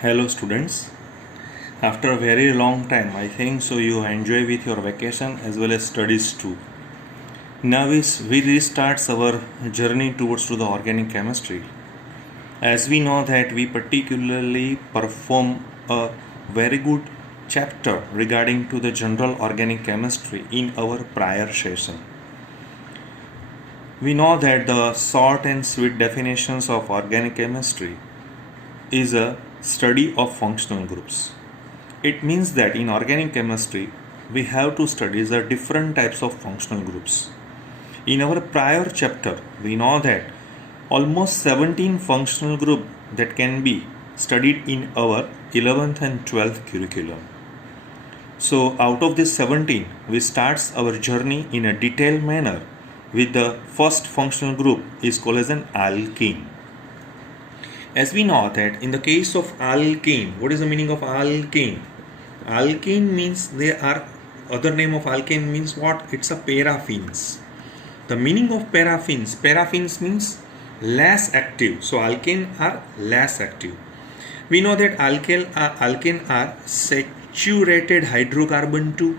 Hello students. After a very long time, I think so you enjoy with your vacation as well as studies too. Now we restart our journey towards to the organic chemistry. As we know that we particularly perform a very good chapter regarding to the general organic chemistry in our prior session. We know that the short and sweet definitions of organic chemistry is a study of functional groups. It means that in organic chemistry, we have to study the different types of functional groups. In our prior chapter, we know that almost 17 functional groups that can be studied in our 11th and 12th curriculum. So out of this 17, we start our journey in a detailed manner with the first functional group is called as an alkene. As we know that in the case of alkene, what is the meaning of alkene? Alkene means other name of alkene means what? It's a paraffins. The meaning of paraffins means less active. So alkane are less active. We know that alkane are saturated hydrocarbon too.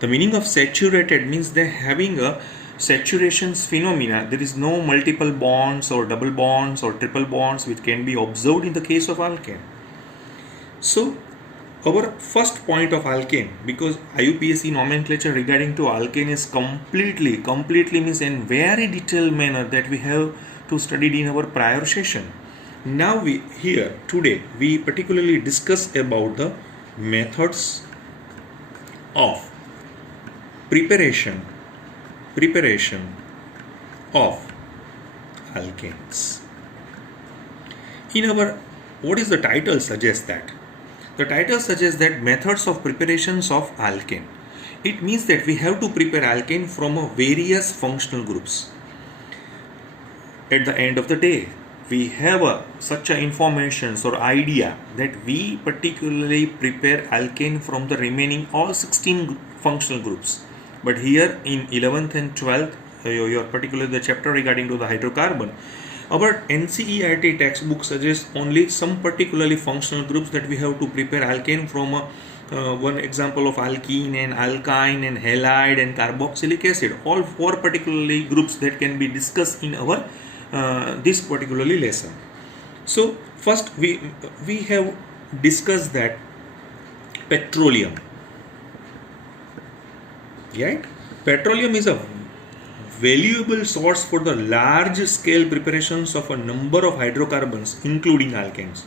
The meaning of saturated means they're having a saturation phenomena. There is no multiple bonds or double bonds or triple bonds which can be observed in the case of alkane. So our first point of alkane, because IUPAC nomenclature regarding to alkane is completely means in very detailed manner that we have to study in our prior session. Now today we particularly discuss about the methods of preparation of alkanes. What is the title suggests that? The title suggests that methods of preparations of alkane. It means that we have to prepare alkane from various functional groups. At the end of the day, we have such a information or idea that we particularly prepare alkane from the remaining all 16 functional groups. But here in 11th and 12th, your particularly the chapter regarding to the hydrocarbon, our NCERT textbook suggests only some particularly functional groups that we have to prepare alkane from. One example of alkene and alkyne and halide and carboxylic acid. All four particularly groups that can be discussed in our this particularly lesson. So first we have discussed that petroleum. Right? Petroleum is a valuable source for the large scale preparations of a number of hydrocarbons including alkanes.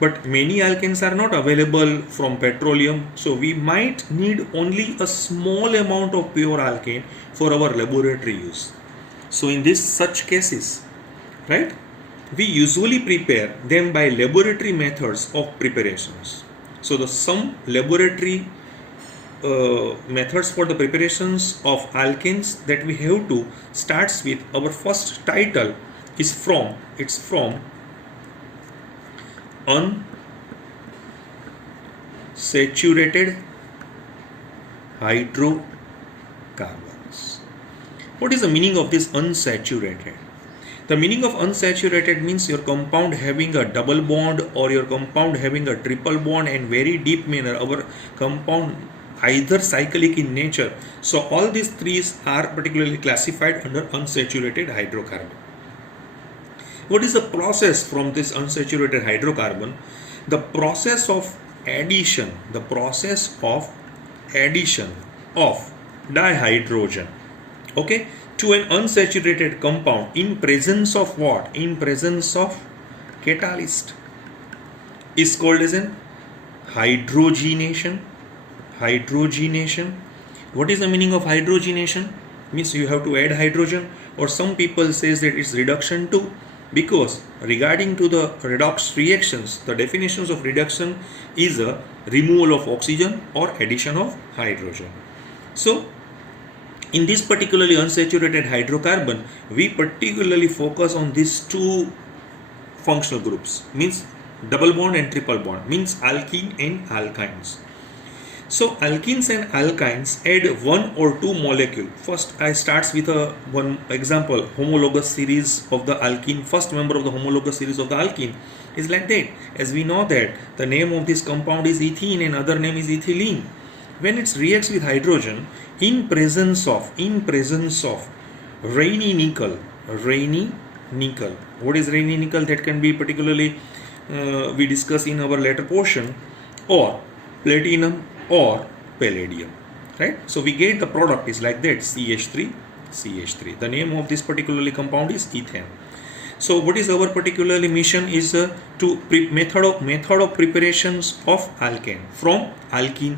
But many alkanes are not available from petroleum, so we might need only a small amount of pure alkane for our laboratory use. So in such cases, right, we usually prepare them by laboratory methods of preparations. So some laboratory methods for the preparations of alkanes that we have to starts with our first title is from unsaturated hydrocarbons. What is the meaning of this unsaturated? The meaning of unsaturated means your compound having a double bond or your compound having a triple bond and very deep manner. Our compound either cyclic in nature. So all these three are particularly classified under unsaturated hydrocarbon. What is the process from this unsaturated hydrocarbon? The process of addition of dihydrogen, okay, to an unsaturated compound in presence of what? In presence of catalyst is called as an hydrogenation. What is the meaning of hydrogenation? Means you have to add hydrogen, or some people says that it's reduction too, because regarding to the redox reactions, the definitions of reduction is a removal of oxygen or addition of hydrogen. So in this particularly unsaturated hydrocarbon, we particularly focus on these two functional groups, means double bond and triple bond, means alkene and alkynes. So alkenes and alkynes add one or two molecule. First I starts with a one example, homologous series of the alkene. First member of the homologous series of the alkene is like that. As we know that the name of this compound is ethene and other name is ethylene. When it reacts with hydrogen in presence of rainy nickel. What is rainy nickel? That can be particularly we discuss in our later portion, or platinum or palladium, right? So we get the product is like that, CH3. The name of this particularly compound is ethane. So what is our particularly mission is to method of preparations of alkane from alkene.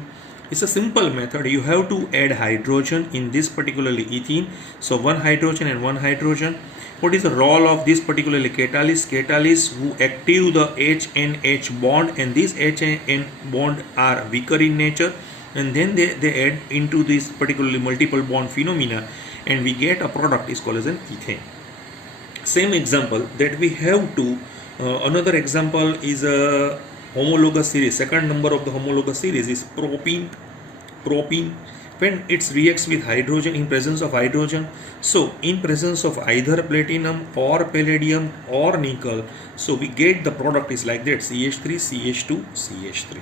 It's a simple method. You have to add hydrogen in this particularly ethene. So one hydrogen and one hydrogen. What is the role of this particularly catalyst? Catalyst who active the H and H bond, and these H and N bond are weaker in nature, and then they add into this particularly multiple bond phenomena, and we get a product is called as an ethane. Same example that we have to another example is a homologous series. Second number of the homologous series is propene. When it reacts with hydrogen in presence of hydrogen, so in presence of either platinum or palladium or nickel, so we get the product is like that, CH3, CH2, CH3.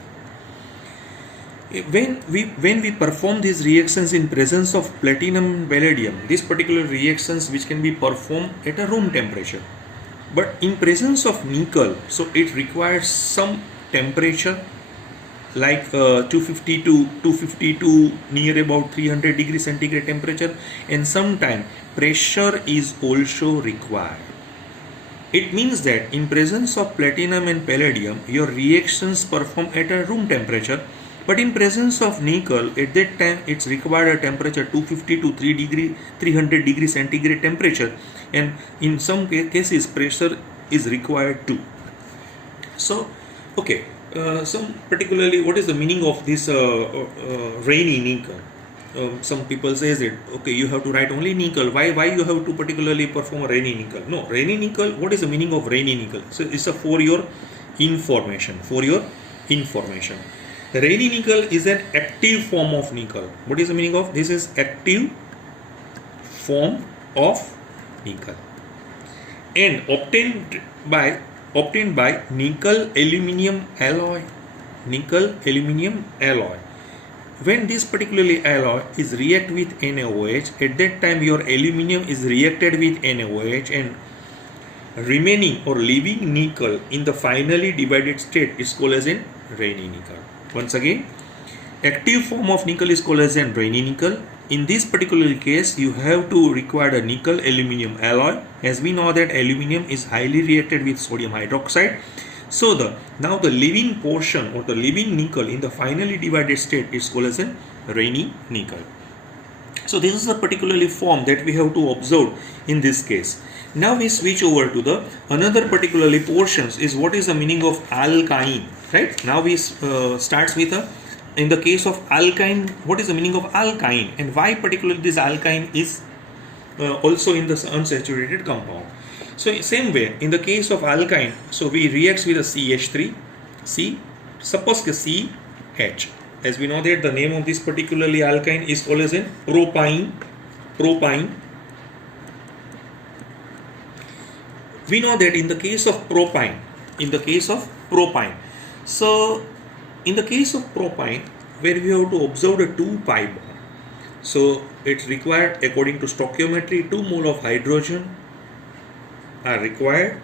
When we perform these reactions in presence of platinum and palladium, these particular reactions which can be performed at a room temperature, but in presence of nickel, so it requires some temperature like 250 to near about 300 degrees centigrade temperature, and sometime pressure is also required. It means that in presence of platinum and palladium, your reactions perform at a room temperature, but in presence of nickel, at that time it's required a temperature 250 to 300 degrees centigrade temperature, and in some cases pressure is required too. So okay, some particularly what is the meaning of this rainy nickel? Some people says it, okay, you have to write only nickel. Why you have to particularly perform a rainy nickel? No, rainy nickel, what is the meaning of rainy nickel? So it's a for your information. Rainy nickel is an active form of nickel. What is the meaning of this? Is active form of nickel, and obtained by nickel aluminium alloy. When this particularly alloy is react with NaOH, at that time your aluminium is reacted with NaOH, and remaining or leaving nickel in the finally divided state is called as an rainy nickel. Once again, active form of nickel is called as an rainy nickel. In this particular case, you have to require a nickel aluminium alloy, as we know that aluminium is highly reacted with sodium hydroxide. So now the leaving portion or the leaving nickel in the finally divided state is called as a rainy nickel. So this is the particularly form that we have to observe in this case. Now we switch over to the another particularly portions is what is the meaning of alkyne, right? Now we starts with in the case of alkyne, what is the meaning of alkyne, and why particularly this alkyne is also in the unsaturated compound. So same way in the case of alkyne, so we reacts with a CH3, suppose CH. As we know that the name of this particularly alkyne is always in propyne. We know that in the case of propyne, so in the case of propyne, where we have to observe the 2 pi bond, so it's required according to stoichiometry 2 mole of hydrogen are required.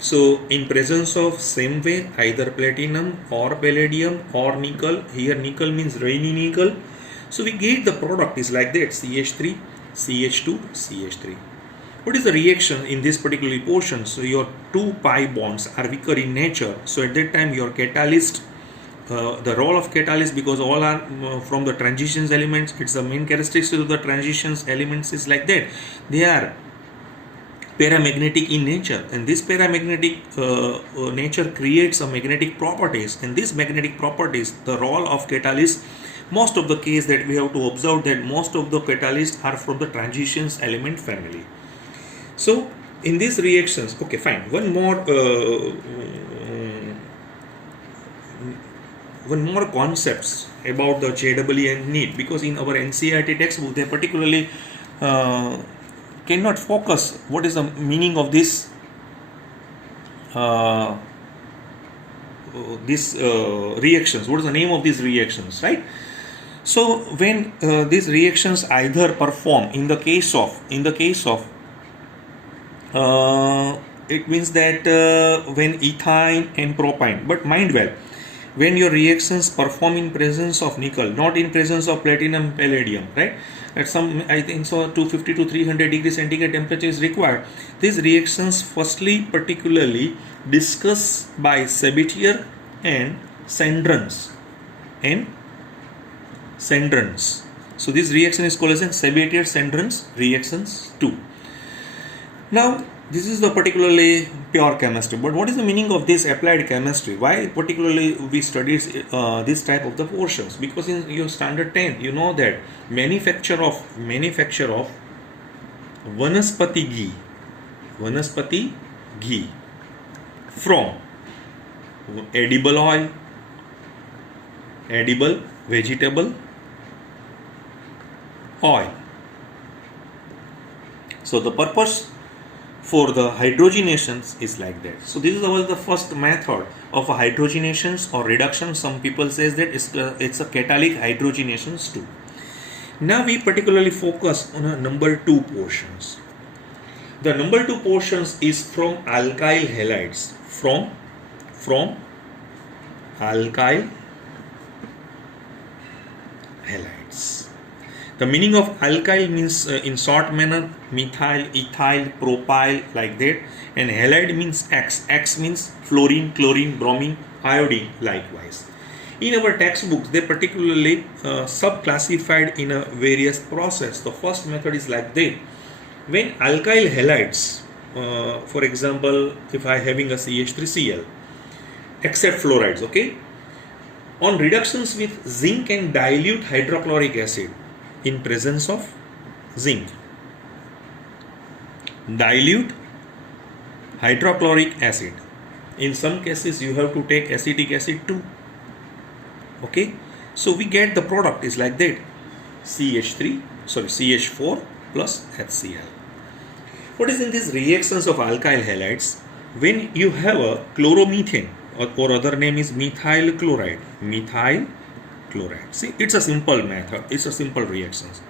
So in presence of same way either platinum or palladium or nickel, here nickel means rainy nickel, so we get the product is like that, CH3, CH2, CH3. What is the reaction in this particular portion? So your 2 pi bonds are weaker in nature, so at that time your catalyst, the role of catalyst, because all are from the transitions elements, it's the main characteristics of the transitions elements is like that, they are paramagnetic in nature, and this paramagnetic nature creates some magnetic properties, and these magnetic properties, the role of catalyst, most of the case that we have to observe that most of the catalysts are from the transitions element family. So in these reactions, okay fine, one more one more concepts about the JEE and NEET, because in our NCERT textbook they particularly cannot focus what is the meaning of this reactions, what is the name of these reactions, right? So when these reactions either perform in the case of it means that when ethyne and propyne, but mind well, when your reactions perform in presence of nickel, not in presence of platinum, palladium, right? At some, I think so, 250 to 300 degrees centigrade temperature is required. These reactions firstly particularly discussed by Sabatier and Sandrans. So this reaction is called as Sabatier-Sandrans reactions 2. Now this is the particularly pure chemistry, but what is the meaning of this applied chemistry? Why particularly we study this type of the portions? Because in your standard 10 you know that manufacture of vanaspati ghee from edible oil, edible vegetable oil. So the purpose for the hydrogenations is like that. So this was the first method of hydrogenations or reduction. Some people says that it's a catalytic hydrogenations too. Now we particularly focus on a number 2 portions. The number 2 portions is from alkyl halides. From alkyl halides. The meaning of alkyl means in short manner methyl, ethyl, propyl, like that, and halide means X. X means fluorine, chlorine, bromine, iodine, likewise. In our textbooks they particularly sub-classified in a various process. The first method is like that. When alkyl halides, for example, if I having a CH3Cl, except fluorides, okay, on reductions with zinc and dilute hydrochloric acid in presence of zinc, dilute hydrochloric acid. In some cases you have to take acetic acid too. Okay, so we get the product is like that, CH4 plus HCl. What is in these reactions of alkyl halides? When you have a chloromethane, or other name is methyl chloride. See, it's a simple method, it's a simple reactions.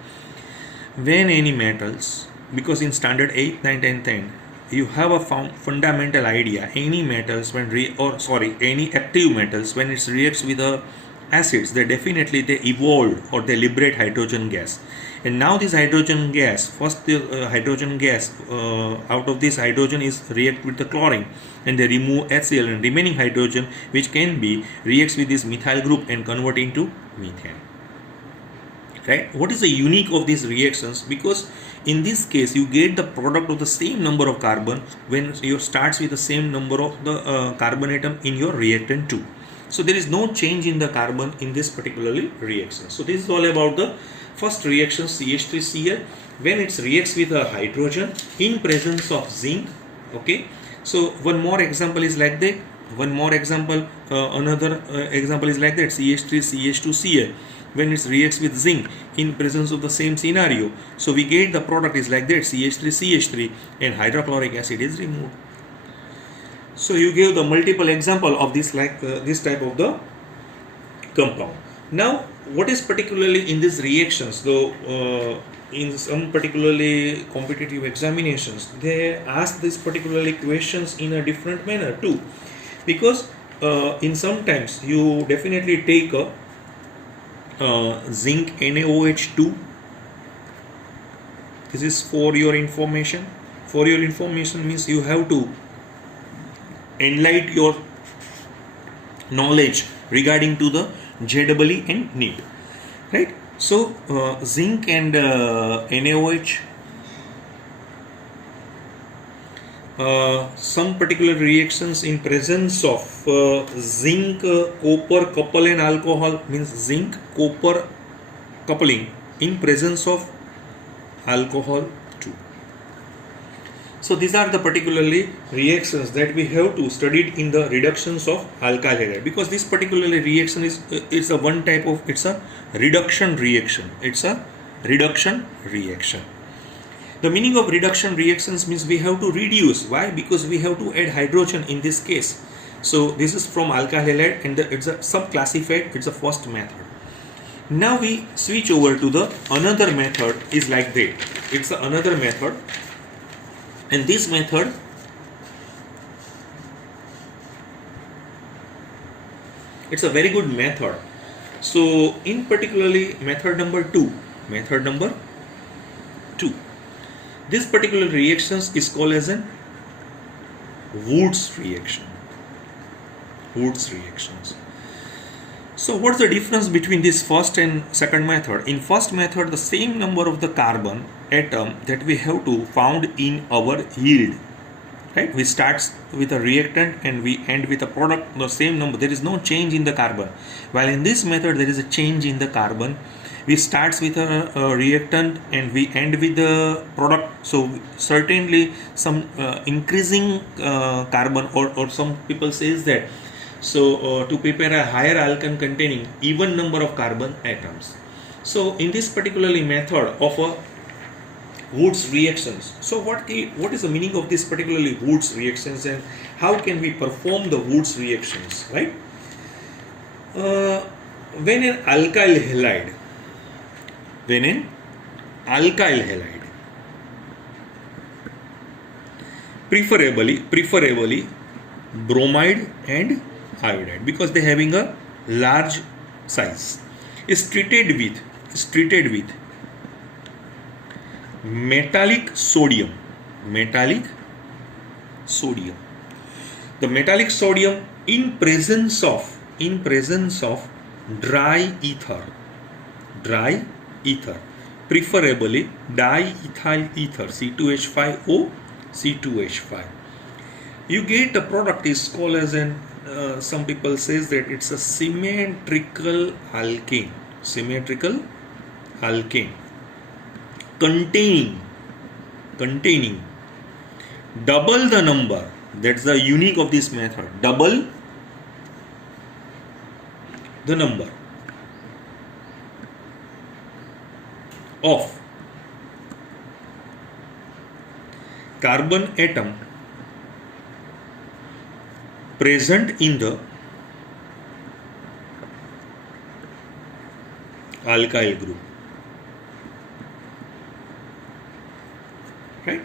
When any metals, because in standard 8, 9, 10, 10 you have a fundamental idea, any metals when any active metals when it reacts with acids, they evolve or they liberate hydrogen gas. And now this hydrogen gas, first the hydrogen gas, out of this hydrogen is react with the chlorine, and they remove HCl, and remaining hydrogen which can be reacts with this methyl group and convert into methane. Right? What is the unique of these reactions? Because in this case you get the product of the same number of carbon when you starts with the same number of the carbon atom in your reactant too. So there is no change in the carbon in this particularly reaction. So this is all about the first reaction, CH3Cl, when it reacts with a hydrogen in presence of zinc. Okay, so one more example is like that. Another example is like that, CH3CH2Cl, when it reacts with zinc in presence of the same scenario. So we get the product is like that, CH3CH3, and hydrochloric acid is removed. So you give the multiple example of this, like this type of the compound. Now what is particularly in these reactions, though in some particularly competitive examinations they ask these particularly questions in a different manner too, because in sometimes you definitely take a zinc NaOH2. This is for your information. For your information means you have to enlighten your knowledge regarding to the JEE and NEET, right? So zinc and NaOH, some particular reactions in presence of zinc copper couple and alcohol, means zinc copper coupling in presence of alcohol too. So these are the particularly reactions that we have to study in the reductions of alkyl halide, because this particularly reaction is it's a one type of, it's a reduction reaction. It's a reduction reaction. The meaning of reduction reactions means we have to reduce. Why? Because we have to add hydrogen in this case. So this is from alkyl halide, and it's a subclassified. It's a first method. Now we switch over to the another method is like that. It's another method, and this method it's a very good method. So in particularly method number 2, this particular reactions is called as an Wurtz reaction. Wurtz reactions. So what's the difference between this first and second method? In first method, the same number of the carbon atom that we have to found in our yield, right? We start with a reactant and we end with a product, the same number. There is no change in the carbon. While in this method, there is a change in the carbon. We start with a reactant and we end with the product. So certainly some increasing carbon, or some people says that. So to prepare a higher alkane containing even number of carbon atoms. So in this particularly method of a Wurtz reactions. So what is the meaning of this particularly Wurtz reactions, and how can we perform the Wurtz reactions, right? When an alkyl halide, preferably bromide and iodide, because they having a large size, is treated with metallic sodium. The metallic sodium in presence of dry ether, preferably diethyl ether, C2H5O, C2H5. You get a product is called as an some people says that it's a symmetrical alkane containing double the number. That's the unique of this method. Double the number of carbon atom present in the alkyl group, right?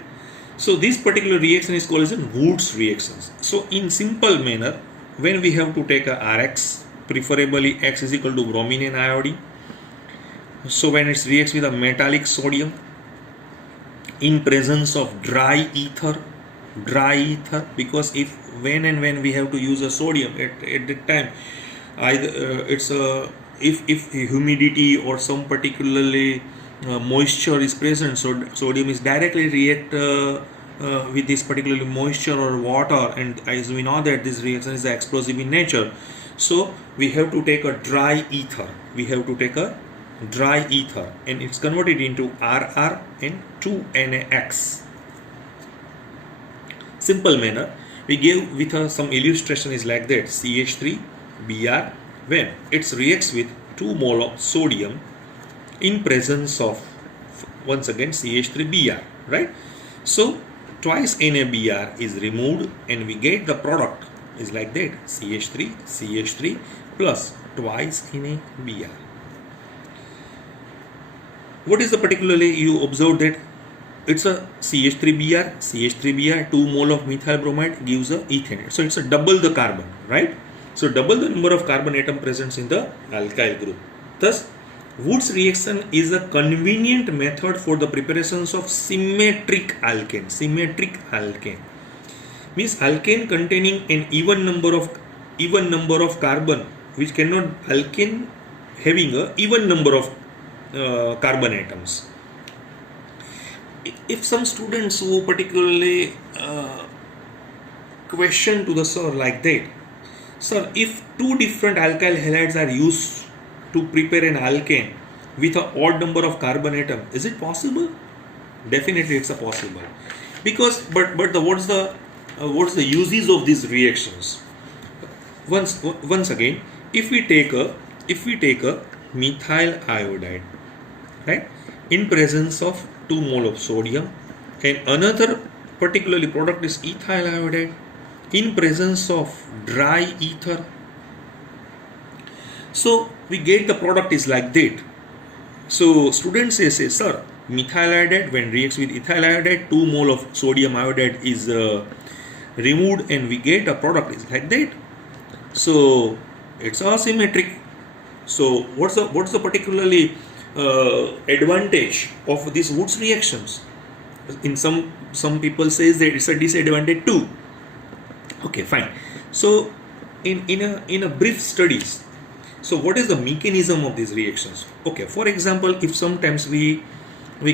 So this particular reaction is called as a Wurtz reactions. So in simple manner, when we have to take a Rx, preferably X is equal to bromine and iodine. So when it reacts with a metallic sodium in presence of dry ether, because when we have to use a sodium at that time, either if humidity or some particularly moisture is present, so sodium is directly react with this particular moisture or water, and as we know that this reaction is explosive in nature, so we have to take a dry ether. And it's converted into RR and 2NaX. Simple manner, we give with some illustration is like that. CH3Br, when it reacts with 2 mole of sodium in presence of once again CH3Br, right? So twice NaBr is removed and we get the product is like that, CH3 plus twice NaBr. What is the particularly you observe that it's a CH3Br, 2 mole of methyl bromide gives a ethane. So it's a double the carbon, right? So double the number of carbon atom present in the alkyl group. Thus, Wurtz reaction is a convenient method for the preparations of symmetric alkane. Means alkane containing an even number of carbon, which cannot alkane having a even number of carbon atoms. If some students who particularly question to the sir like that, sir, if 2 different alkyl halides are used to prepare an alkane with an odd number of carbon atom, is it possible? Definitely it's a possible. Because but the what's the uses of these reactions? Once again, if we take a methyl iodide, right, in presence of 2 mole of sodium, and another particularly product is ethyl iodide in presence of dry ether, so we get the product is like that. So students say sir, methyl iodide when reacts with ethyl iodide, 2 mole of sodium iodide is removed and we get a product is like that. So it's asymmetric. So what's the particularly advantage of these Woods reactions? In some people says that it's a disadvantage too. Okay, fine. So in a brief studies, so what is the mechanism of these reactions? Okay, for example, if sometimes we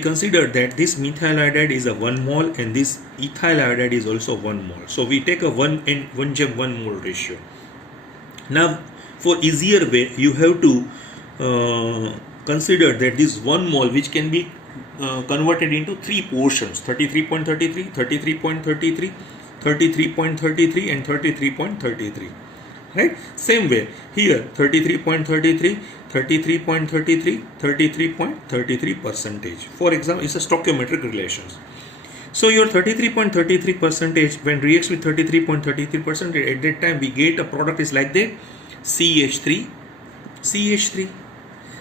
consider that this methyl iodide is a 1 mole and this ethyl iodide is also 1 mole. So we take a 1:1 mole ratio. Now, for easier way, you have to consider that this 1 mole which can be converted into 3 portions: 33.33, 33.33, 33.33 and 33.33. Right? Same way here, 33.33, 33.33, 33.33 percentage. For example, it's a stoichiometric relations. So your 33.33 percentage when reacts with 33.33 percentage, at that time we get a product is like that, CH3, CH3.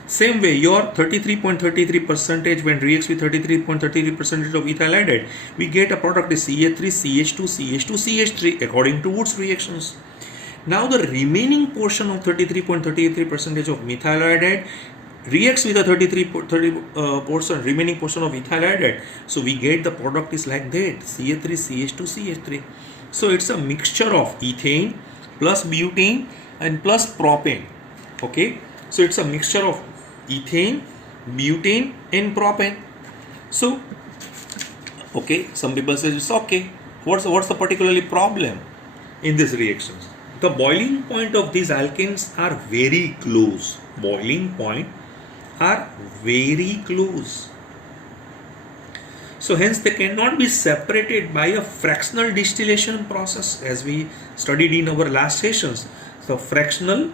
Same way, your 33.33 percentage when reacts with 33.33 percentage of ethyl iodide, we get a product is CH3, CH2, CH2, CH3 according to Woods reactions. Now the remaining portion of 33.33 percentage of methyl iodide reacts with the remaining portion of ethyl iodide. So we get the product is like that, CH3, CH2, CH3. So it's a mixture of ethane plus butane and plus propane. Okay, so it's a mixture of ethane, butane and propane. So okay, some people say it's okay. What's the particularly problem in these reactions? The boiling point of these alkanes are very close. Boiling point are very close. So hence they cannot be separated by a fractional distillation process, as we studied in our last sessions. The fractional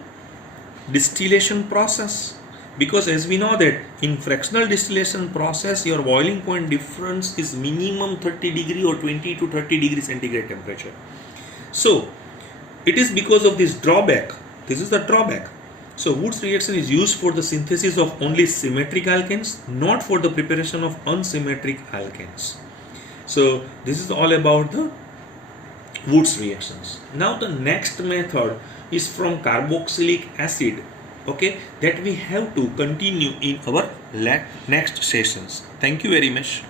distillation process, because as we know that in fractional distillation process your boiling point difference is minimum 30 degree or 20 to 30 degree centigrade temperature. So it is because of this drawback. This is the drawback. So Woods reaction is used for the synthesis of only symmetric alkanes, not for the preparation of unsymmetric alkanes. So this is all about the Woods reactions. Now the next method is from carboxylic acid, okay, that we have to continue in our next sessions. Thank you very much.